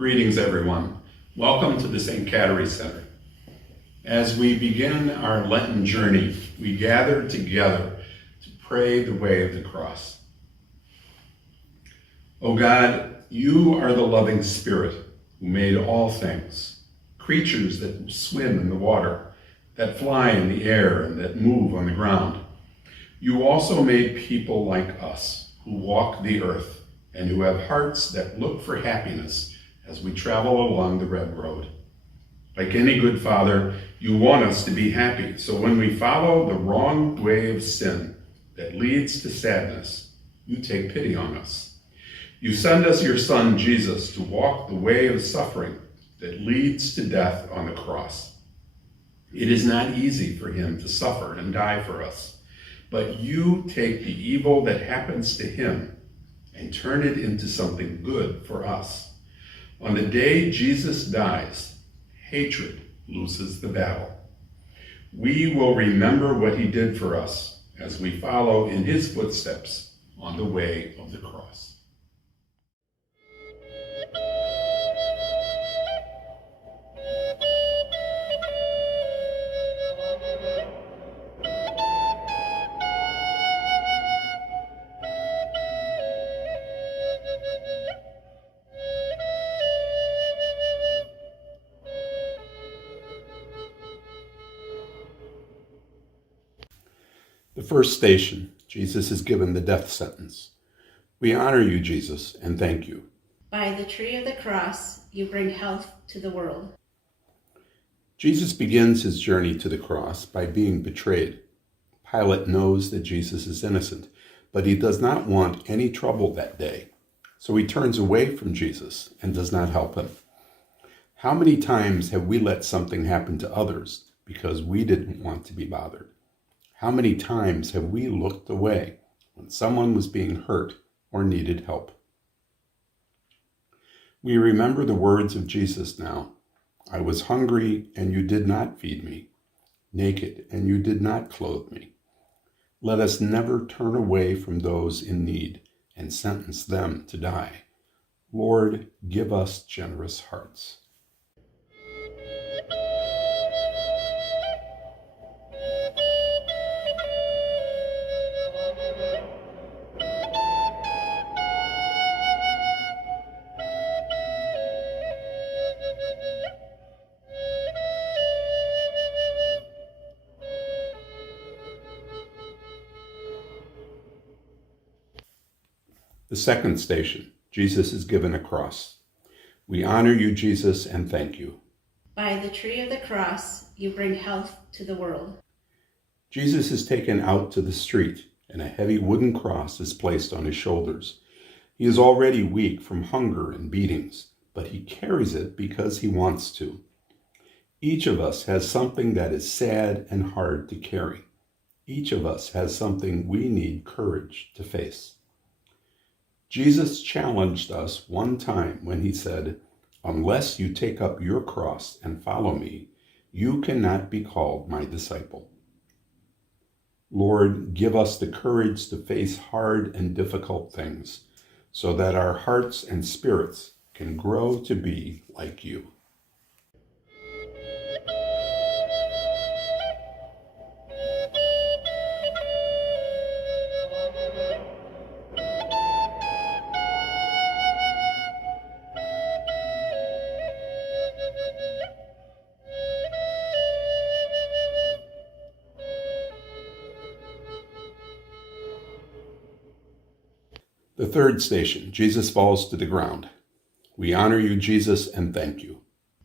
Greetings, everyone. Welcome to the St. Kateri Center. As we begin our Lenten journey, we gather together to pray the way of the cross. O God, you are the loving Spirit who made all things, creatures that swim in the water, that fly in the air, and that move on the ground. You also made people like us who walk the earth and who have hearts that look for happiness as we travel along the red road. Like any good father, you want us to be happy. So when we follow the wrong way of sin that leads to sadness, you take pity on us. You send us your Son, Jesus, to walk the way of suffering that leads to death on the cross. It is not easy for him to suffer and die for us, but you take the evil that happens to him and turn it into something good for us. On the day Jesus dies, hatred loses the battle. We will remember what he did for us as we follow in his footsteps on the way of the cross. The first station, Jesus is given the death sentence. We honor you, Jesus, and thank you. By the tree of the cross, you bring health to the world. Jesus begins his journey to the cross by being betrayed. Pilate knows that Jesus is innocent, but he does not want any trouble that day, so he turns away from Jesus and does not help him. How many times have we let something happen to others because we didn't want to be bothered? How many times have we looked away when someone was being hurt or needed help? We remember the words of Jesus now. I was hungry and you did not feed me, naked and you did not clothe me. Let us never turn away from those in need and sentence them to die. Lord, give us generous hearts. The second station, Jesus is given a cross. We honor you, Jesus, and thank you. By the tree of the cross, you bring health to the world. Jesus is taken out to the street, and a heavy wooden cross is placed on his shoulders. He is already weak from hunger and beatings, but he carries it because he wants to. Each of us has something that is sad and hard to carry. Each of us has something we need courage to face. Jesus challenged us one time when he said, "Unless you take up your cross and follow me, you cannot be called my disciple." Lord, give us the courage to face hard and difficult things so that our hearts and spirits can grow to be like you. The third station, Jesus falls to the ground. We honor you, Jesus, and thank you.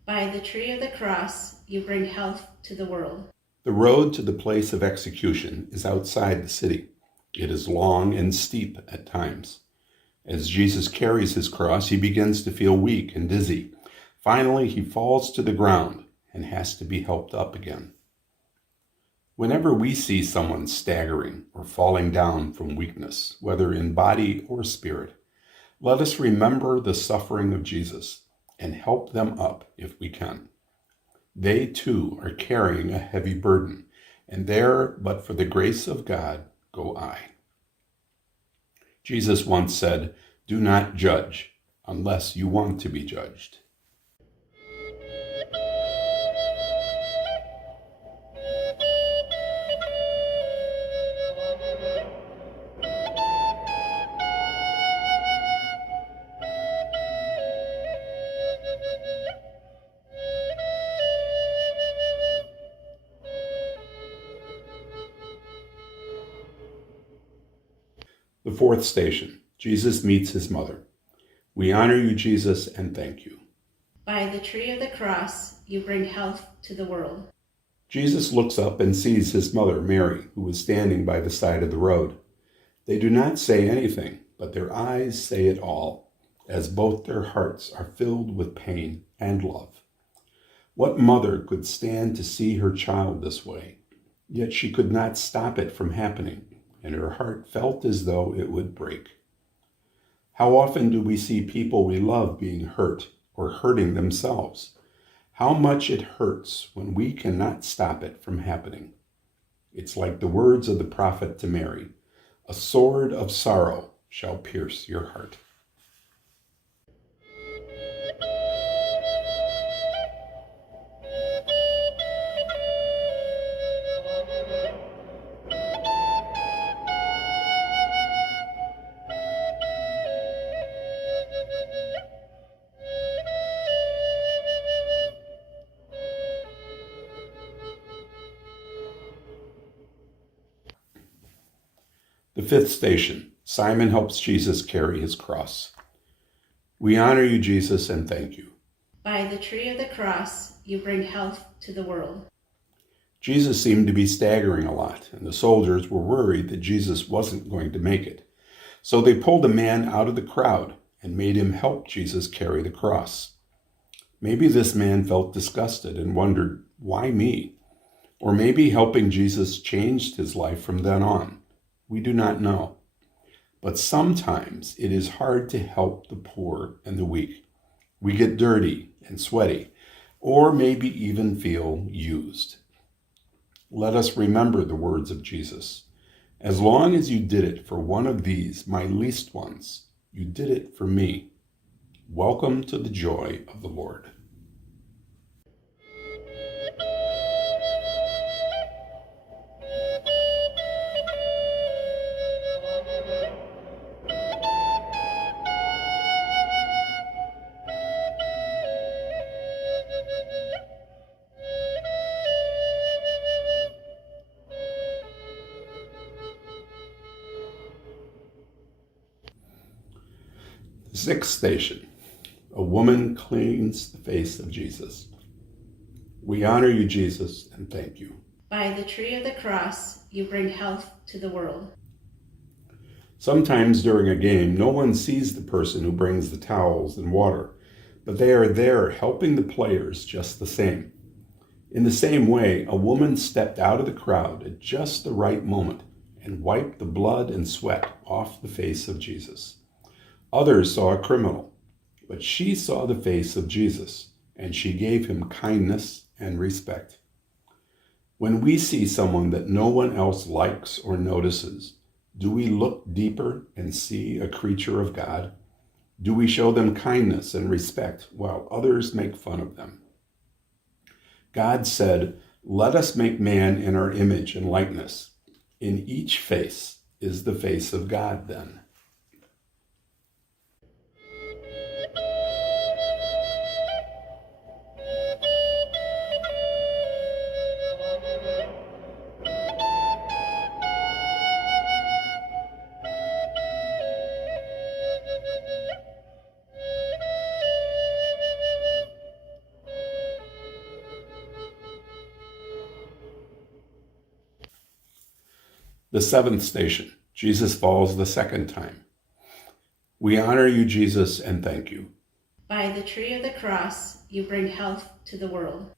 By the tree of the cross, you bring health to the world. The road to the place of execution is outside the city. It is long and steep at times. As Jesus carries his cross, he begins to feel weak and dizzy. Finally, he falls to the ground and has to be helped up again. Whenever we see someone staggering or falling down from weakness, whether in body or spirit, let us remember the suffering of Jesus and help them up if we can. They too are carrying a heavy burden, and there, but for the grace of God, go I. Jesus once said, "Do not judge unless you want to be judged." fourth station, Jesus meets his mother. We honor you, Jesus, and thank you. By the tree of the cross, you bring health to the world. Jesus looks up and sees his mother, Mary, who is standing by the side of the road. They do not say anything, but their eyes say it all, as both their hearts are filled with pain and love. What mother could stand to see her child this way? Yet she could not stop it from happening, and her heart felt as though it would break. How often do we see people we love being hurt or hurting themselves? How much it hurts when we cannot stop it from happening. It's like the words of the prophet to Mary, "A sword of sorrow shall pierce your heart." The fifth station, Simon helps Jesus carry his cross. We honor you, Jesus, and thank you. By the tree of the cross, you bring health to the world. Jesus seemed to be staggering a lot, and the soldiers were worried that Jesus wasn't going to make it. So they pulled a man out of the crowd and made him help Jesus carry the cross. Maybe this man felt disgusted and wondered, why me? Or maybe helping Jesus changed his life from then on. We do not know. But sometimes it is hard to help the poor and the weak. We get dirty and sweaty, or maybe even feel used. Let us remember the words of Jesus. As long as you did it for one of these, my least ones, you did it for me. Welcome to the joy of the Lord. The sixth station, a woman cleans the face of Jesus. We honor you, Jesus, and thank you. By the tree of the cross, you bring health to the world. Sometimes during a game, no one sees the person who brings the towels and water, but they are there helping the players just the same. In the same way, a woman stepped out of the crowd at just the right moment and wiped the blood and sweat off the face of Jesus. Others saw a criminal, but she saw the face of Jesus, and she gave him kindness and respect. When we see someone that no one else likes or notices, do we look deeper and see a creature of God? Do we show them kindness and respect while others make fun of them? God said, "Let us make man in our image and likeness." In each face is the face of God then. The seventh station, Jesus falls the second time. We honor you, Jesus, and thank you. By the tree of the cross, you bring health to the world.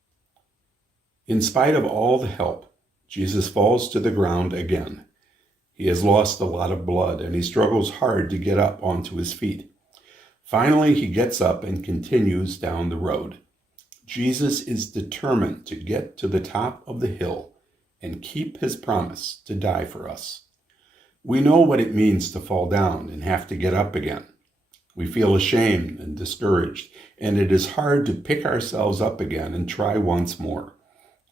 In spite of all the help, Jesus falls to the ground again. He has lost a lot of blood, and he struggles hard to get up onto his feet. Finally, he gets up and continues down the road. Jesus is determined to get to the top of the hill and keep his promise to die for us. We know what it means to fall down and have to get up again. We feel ashamed and discouraged, and it is hard to pick ourselves up again and try once more.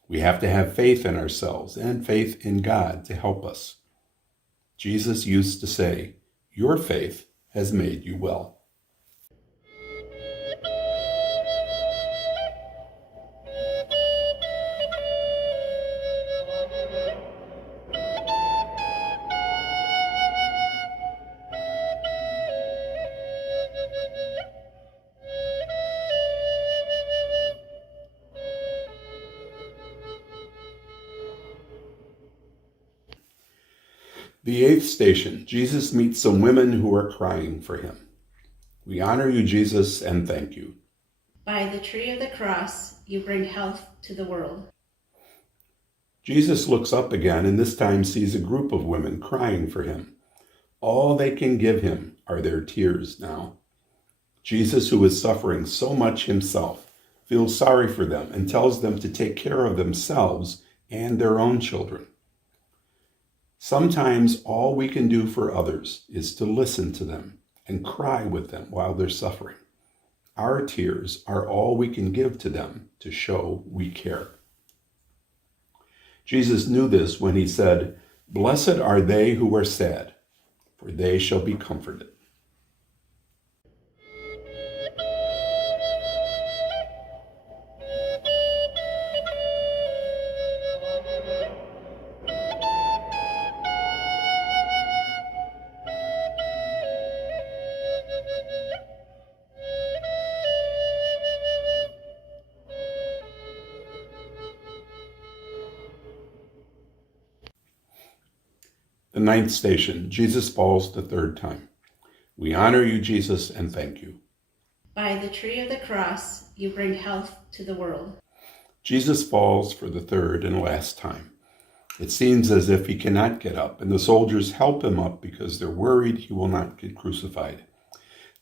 We have to have faith in ourselves and faith in God to help us. Jesus used to say, "Your faith has made you well." The eighth station, Jesus meets some women who are crying for him. We honor you, Jesus, and thank you. By the tree of the cross, you bring health to the world. Jesus looks up again and this time sees a group of women crying for him. All they can give him are their tears now. Jesus, who is suffering so much himself, feels sorry for them and tells them to take care of themselves and their own children. Sometimes all we can do for others is to listen to them and cry with them while they're suffering. Our tears are all we can give to them to show we care. Jesus knew this when he said, "Blessed are they who are sad, for they shall be comforted." The ninth station, Jesus falls the third time. We honor you, Jesus, and thank you. By the tree of the cross, you bring health to the world. Jesus falls for the third and last time. It seems as if he cannot get up, and the soldiers help him up because they're worried he will not get crucified.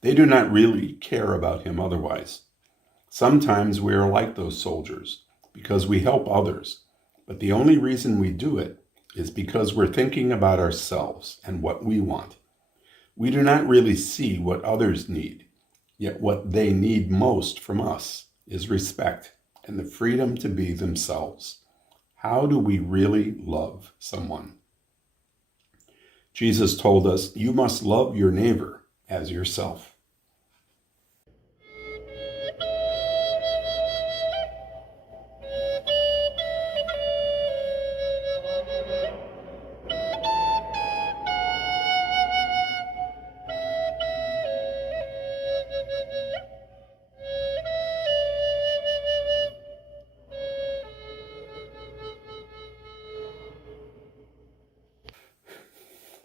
They do not really care about him otherwise. Sometimes we are like those soldiers because we help others, but the only reason we do it is because we're thinking about ourselves and what we want. We do not really see what others need, yet what they need most from us is respect and the freedom to be themselves. How do we really love someone? Jesus told us, you must love your neighbor as yourself.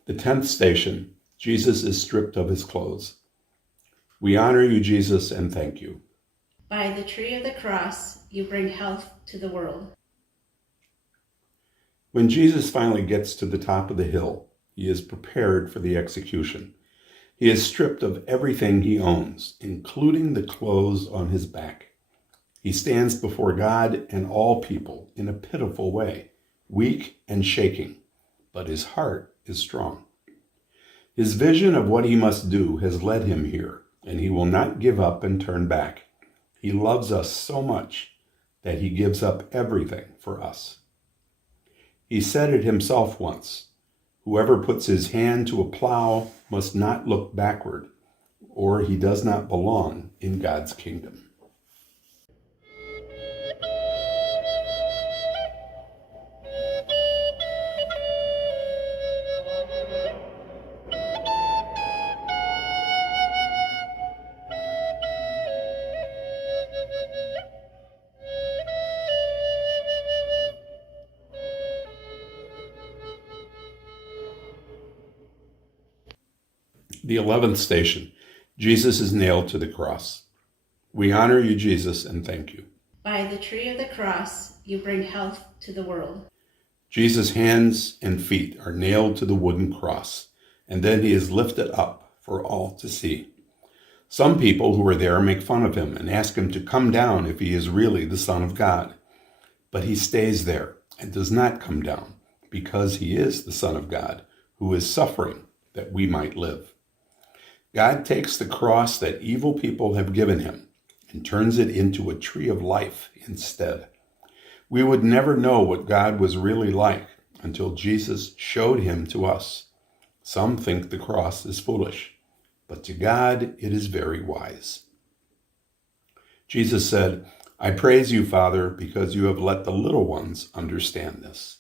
The 10th station, Jesus is stripped of his clothes. We honor you, Jesus, and thank you. By the tree of the cross, you bring health to the world. When Jesus finally gets to the top of the hill, he is prepared for the execution. He is stripped of everything he owns, including the clothes on his back. He stands before God and all people in a pitiful way, weak and shaking, but his heart is strong. His vision of what he must do has led him here, and he will not give up and turn back. He loves us so much that he gives up everything for us. He said it himself once, whoever puts his hand to a plow must not look backward, or he does not belong in God's kingdom. The 11th station, Jesus is nailed to the cross. We honor you, Jesus, and thank you. By the tree of the cross, you bring health to the world. Jesus' hands and feet are nailed to the wooden cross, and then he is lifted up for all to see. Some people who are there make fun of him and ask him to come down if he is really the Son of God. But he stays there and does not come down because he is the Son of God who is suffering that we might live. God takes the cross that evil people have given him and turns it into a tree of life instead. We would never know what God was really like until Jesus showed him to us. Some think the cross is foolish, but to God it is very wise. Jesus said, I praise you, Father, because you have let the little ones understand this.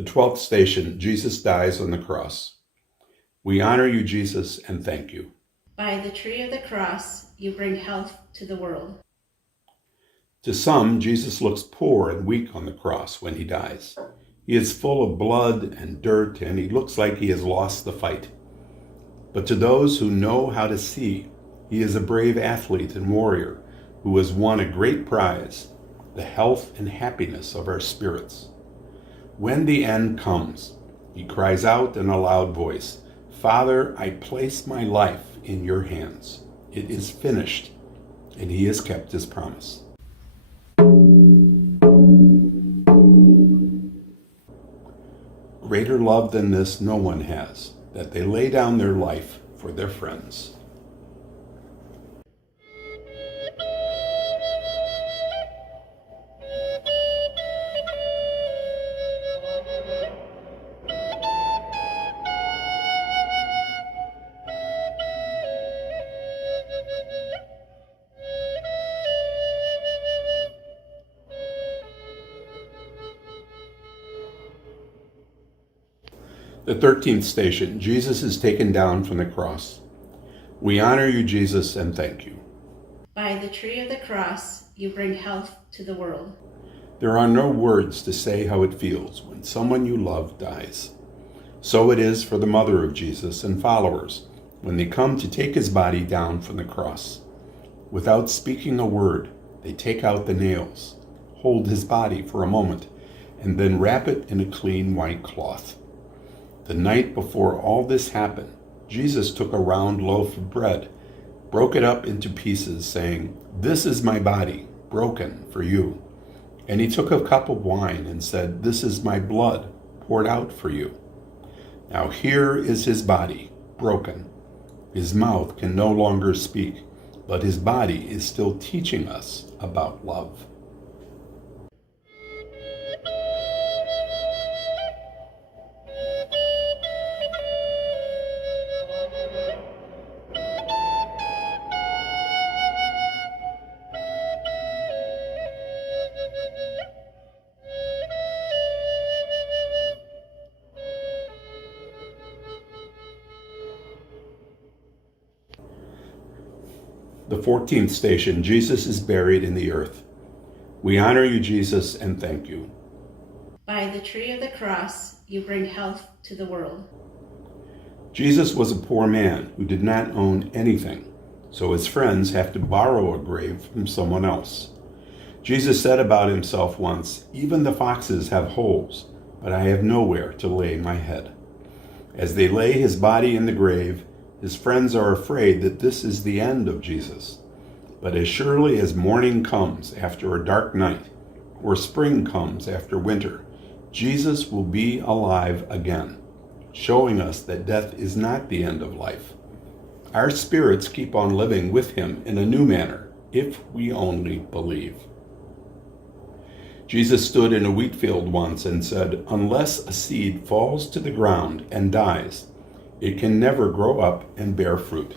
The 12th station, Jesus dies on the cross. We honor you, Jesus, and thank you. By the tree of the cross, you bring health to the world. To some, Jesus looks poor and weak on the cross when he dies. He is full of blood and dirt, and he looks like he has lost the fight. But to those who know how to see, he is a brave athlete and warrior who has won a great prize, the health and happiness of our spirits. When the end comes, he cries out in a loud voice, "Father, I place my life in your hands. It is finished," and he has kept his promise. Greater love than this no one has, that they lay down their life for their friends. The 13th station, Jesus is taken down from the cross. We honor you, Jesus, and thank you. By the tree of the cross, you bring health to the world. There are no words to say how it feels when someone you love dies. So it is for the mother of Jesus and followers when they come to take his body down from the cross. Without speaking a word, they take out the nails, hold his body for a moment, and then wrap it in a clean white cloth. The night before all this happened, Jesus took a round loaf of bread, broke it up into pieces, saying, "This is my body, broken for you." And he took a cup of wine and said, "This is my blood, poured out for you." Now here is his body, broken. His mouth can no longer speak, but his body is still teaching us about love. The 14th station, Jesus is buried in the earth. We honor you, Jesus, and thank you. By the tree of the cross, you bring health to the world. Jesus was a poor man who did not own anything, so his friends have to borrow a grave from someone else. Jesus said about himself once, "Even the foxes have holes, but I have nowhere to lay my head." As they lay his body in the grave, his friends are afraid that this is the end of Jesus. But as surely as morning comes after a dark night, or spring comes after winter, Jesus will be alive again, showing us that death is not the end of life. Our spirits keep on living with him in a new manner, if we only believe. Jesus stood in a wheat field once and said, "Unless a seed falls to the ground and dies, it can never grow up and bear fruit."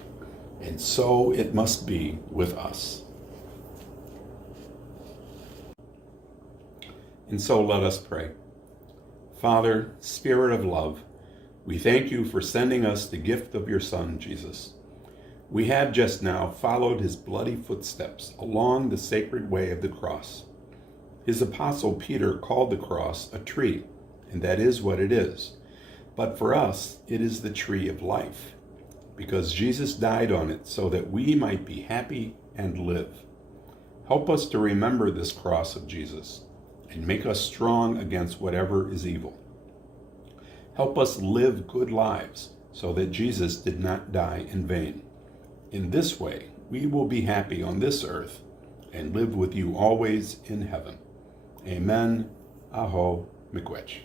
And so it must be with us. And so let us pray. Father, Spirit of love, we thank you for sending us the gift of your Son, Jesus. We have just now followed his bloody footsteps along the sacred way of the cross. His apostle Peter called the cross a tree, and that is what it is. But for us, it is the tree of life, because Jesus died on it so that we might be happy and live. Help us to remember this cross of Jesus and make us strong against whatever is evil. Help us live good lives so that Jesus did not die in vain. In this way, we will be happy on this earth and live with you always in heaven. Amen. Aho, miigwech.